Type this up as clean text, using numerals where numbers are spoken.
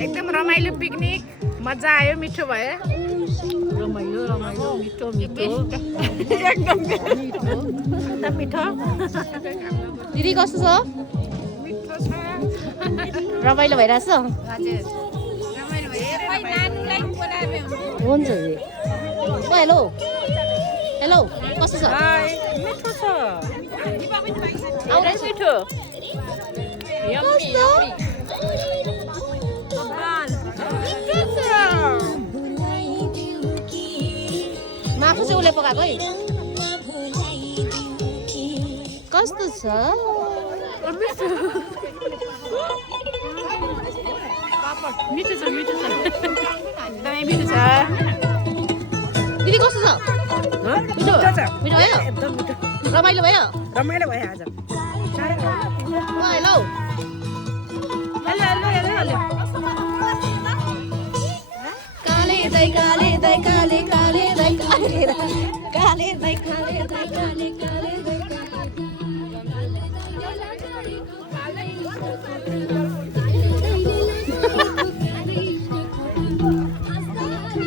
एकदम रमाइलो पिकनिक मजा आयो मिठो भयो रमाइलो रमाइलो मिठो मिठो एकदम मिठो दिदी कस्तो छ मिठो छ रमाइलो भइरहेछ हजुर रमाइलो भयो नानीलाई बोलाए हुन्छ दिदी ओ हेलो हेलो कस्तो छ मिठो छ आउँदैछु मिठो मासु चाहिँ उसले पकाएको है कस्तो छ मिठो छ मिठो छ एकदमै मिठो छ दिदी कस्तो छ मिठो छ मिठो भयो एकदम मिठो रमाइलो भयो रमाइलो भयो आज hello hello hello hello hello Kale दाइ काले दाइ काले काले दाइ काले दाइ काले दाइ काले दाइ काले काले